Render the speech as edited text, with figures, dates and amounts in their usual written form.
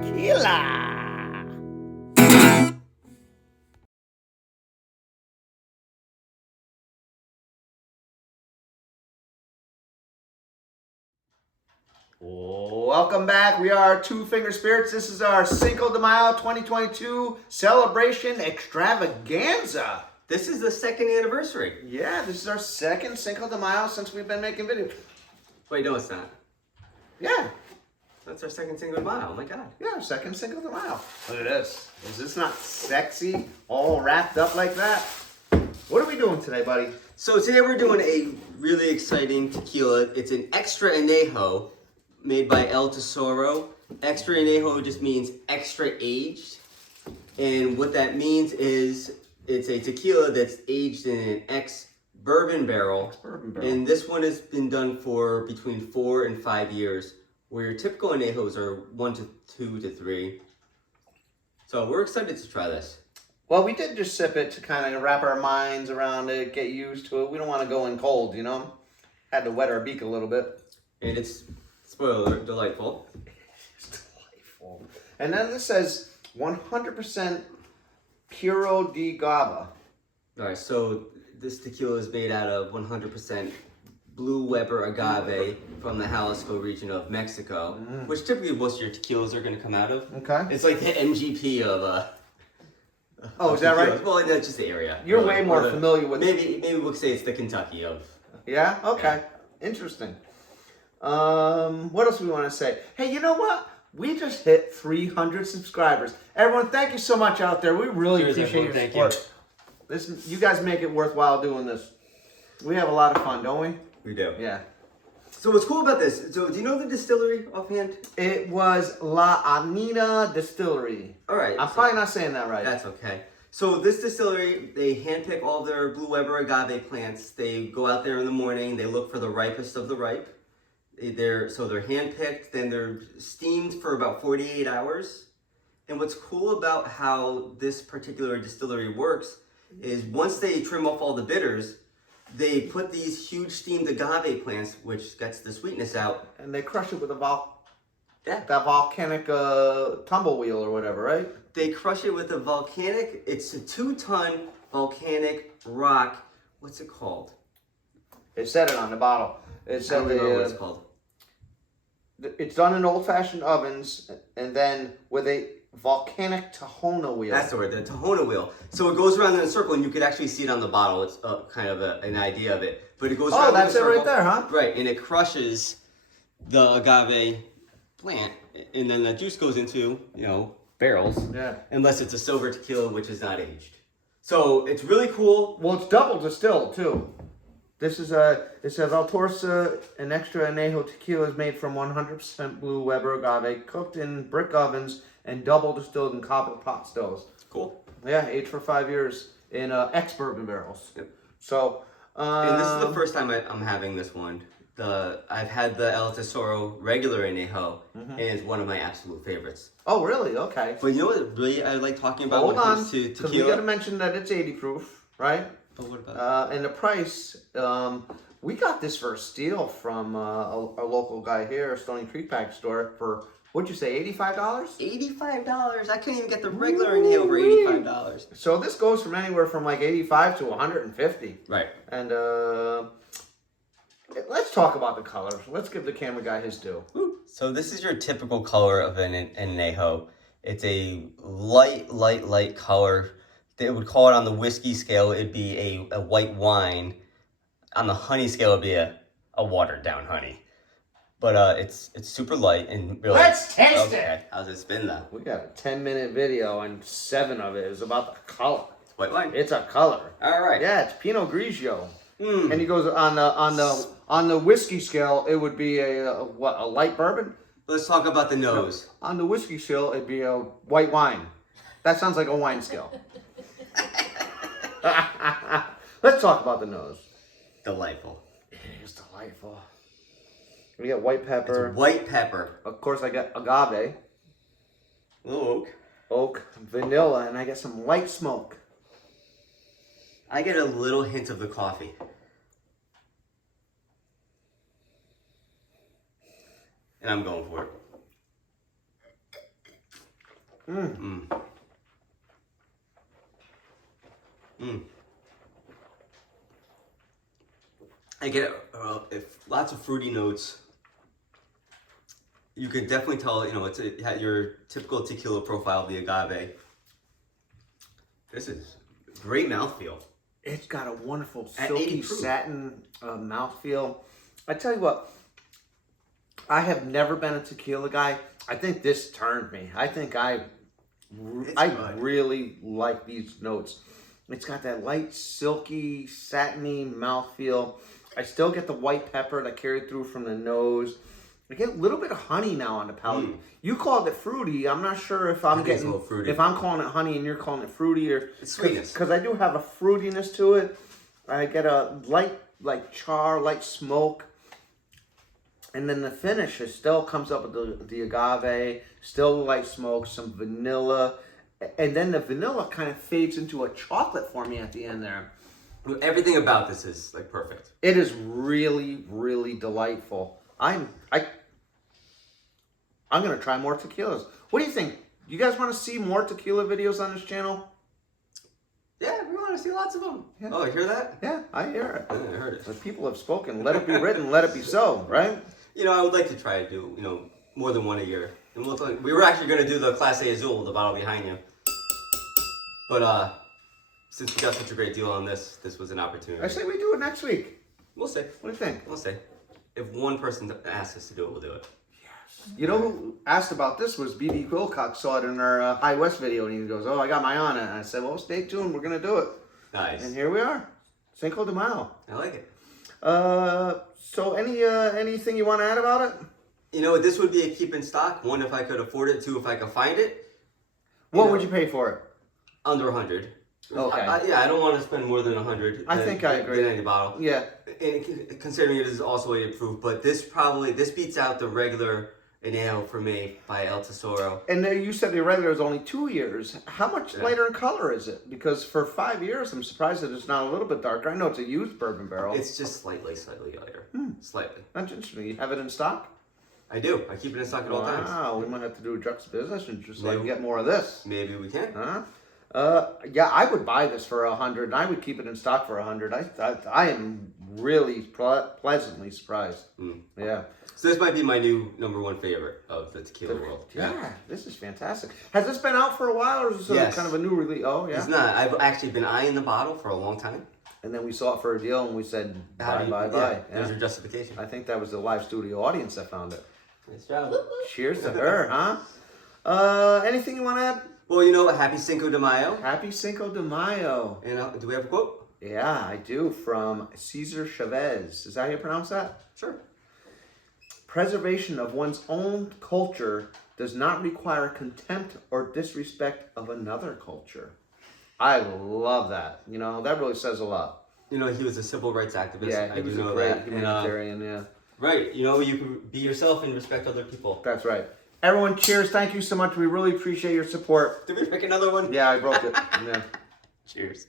Tequila. Welcome back. We are Two Finger Spirits. This is our Cinco de Mayo 2022 celebration extravaganza. This is the second anniversary. Yeah, this is our second Cinco de Mayo since we've been making videos. Wait, no, it's not. Yeah. That's our second Cinco de Mayo. Oh my God. Yeah, second Cinco de Mayo. Look at this. Is this not sexy, all wrapped up like that? What are we doing today, buddy? So today we're doing a really exciting tequila. It's an extra añejo made by El Tesoro. Extra añejo just means extra aged. And what that means is it's a tequila that's aged in an ex-bourbon barrel. And this one has been done for between 4 and 5 years, where your typical añejos are 1 to 2 to 3. So we're excited to try this. Well, we did just sip it to kind of wrap our minds around it, get used to it. We don't want to go in cold, you know? Had to wet our beak a little bit. And it's, spoiler alert, delightful. It's delightful. And then this says 100% Puro de Agave. All right, so this tequila is made out of 100% Blue Weber agave from the Jalisco region of Mexico, which typically most of your tequilas are going to come out of. Okay. It's like the MGP of oh, is that tequilas. right? Well, that's just the area. You're really. way more familiar with... Maybe we'll say it's the Kentucky of... Yeah? Okay. Yeah. Interesting. What else do we want to say? Hey, you know what? We just hit 300 subscribers. Everyone, thank you so much out there. We really appreciate your support. Listen, you guys make it worthwhile doing this. We have a lot of fun, don't we? We do. Yeah. So what's cool about this, so do you know the distillery offhand? It was La Anejo Distillery. All right. I'm probably not saying that right. That's okay. So this distillery, they handpick all their Blue Weber agave plants. They go out there in the morning, they look for the ripest of the ripe. They're handpicked, then they're steamed for about 48 hours. And what's cool about how this particular distillery works is once they trim off all the bitters, they put these huge steamed agave plants, which gets the sweetness out. And they crush it with that volcanic tumble wheel or whatever, right? They crush it with it's a 2-ton volcanic rock. What's it called? It said it on the bottle. It said I don't know what it's called. It's done in old-fashioned ovens, and then with a volcanic Tahona wheel. That's the word, the Tahona wheel. So it goes around in a circle, and you could actually see it on the bottle. It's kind of an idea of it. But it goes around in a circle. Oh, that's it right there, huh? Right, and it crushes the agave plant, and then the juice goes into, barrels. Yeah. Unless it's a silver tequila, which is not aged. So it's really cool. Well, it's double distilled, too. This is it says El Torsa, an extra añejo tequila is made from 100% Blue Weber agave, cooked in brick ovens and double distilled in copper pot stills. Cool. Yeah, aged for 5 years in ex-bourbon barrels. Yep. So, and this is the first time I'm having this one. I've had the El Tesoro regular añejo, and it's one of my absolute favorites. Oh, really? Okay. But you know what really I like talking about Hold when it on, comes to because tequila? we got to mention that it's 80 proof, right? But what about and the price, we got this for a steal from a local guy here, Stony Creek Pack store, for, what'd you say, $85? $85. I couldn't even get the regular añejo for $85. So this goes from anywhere from like 85 to 150. Right. And let's talk about the color. Let's give the camera guy his due. So this is your typical color of an añejo. It's a light color. They would call it on the whiskey scale, it'd be a white wine. On the honey scale, it'd be a watered down honey. But it's super light and really... Let's taste it! How's it spin though? We got a 10-minute video and 7 of it is about the color. It's white wine. It's a color. All right. Yeah, it's Pinot Grigio. And he goes on the whiskey scale, it would be a light bourbon? Let's talk about the nose. No, on the whiskey scale, it'd be a white wine. That sounds like a wine scale. Let's talk about the nose. Delightful. It is delightful. We got white pepper. It's white pepper. Of course, I got agave. A little oak. Oak, vanilla, and I get some light smoke. I get a little hint of the coffee. And I'm going for it. I get lots of fruity notes. You can definitely tell, it had your typical tequila profile of the agave. This is great mouthfeel. It's got a wonderful silky satin mouthfeel. I tell you what, I have never been a tequila guy. I think this turned me. I think I really like these notes. It's got that light, silky, satiny mouthfeel. I still get the white pepper that carried through from the nose. I get a little bit of honey now on the palate. You called it fruity. I'm not sure if I'm getting if I'm calling it honey and you're calling it fruity or it's sweetness. Because I do have a fruitiness to it. I get a light, like char, light smoke, and then the finish still comes up with the agave, still light smoke, some vanilla, and then the vanilla kind of fades into a chocolate for me at the end there. Everything about this is like perfect. It is really, really delightful. I'm gonna try more tequilas. What do you think? You guys want to see more tequila videos on this channel? Yeah, we want to see lots of them. Yeah. Oh, you hear that? Yeah, I hear it. I heard it. The people have spoken. Let it be written. Let it be so. Right? I would like to try to do more than one a year. And we were actually gonna do the Clase Azul, the bottle behind you, but since we got such a great deal on this was an opportunity. I say we do it next week. We'll see. What do you think? We'll see. If one person asks us to do it, we'll do it. You know who asked about this was BB Quillcock. Saw it in our High West video, and he goes, "Oh, I got my on it." And I said, "Well, stay tuned. We're gonna do it." Nice. And here we are, Cinco de Mayo. I like it. So anything you want to add about it? This would be a keep in stock. One, if I could afford it. Two, if I could find it. What would you pay for it? Under 100. Okay. I don't want to spend more than 100. I think I agree. In any bottle. Yeah. And considering it is also age approved, but this beats out the regular Anejo for me by El Tesoro. And you said the regular is only 2 years. How much lighter in color is it? Because for 5 years, I'm surprised that it's not a little bit darker. I know it's a used bourbon barrel. It's just slightly lighter. Slightly. That's interesting. You have it in stock? I do. I keep it in stock at all times. Wow, we might have to do a juxtaposition just so I can get more of this. Maybe we can. Yeah, I would buy this for 100, and I would keep it in stock for 100. I am really pleasantly surprised. Yeah. So this might be my new #1 favorite of the tequila world. Yeah, this is fantastic. Has this been out for a while, or is this kind of a new release? Oh, yeah. It's not. I've actually been eyeing the bottle for a long time. And then we saw it for a deal, and we said, bye. Yeah. There's your justification. I think that was the live studio audience that found it. Nice job. Cheers to her, huh? Anything you want to add? Well, happy Cinco de Mayo. Happy Cinco de Mayo. And do we have a quote? Yeah, I do, from Cesar Chavez. Is that how you pronounce that? Sure. Preservation of one's own culture does not require contempt or disrespect of another culture. I love that. That really says a lot. He was a civil rights activist. Yeah, he was a great humanitarian, yeah. Right. You can be yourself and respect other people. That's right. Everyone, cheers. Thank you so much. We really appreciate your support. Did we pick another one? Yeah, I broke it. Yeah. Cheers.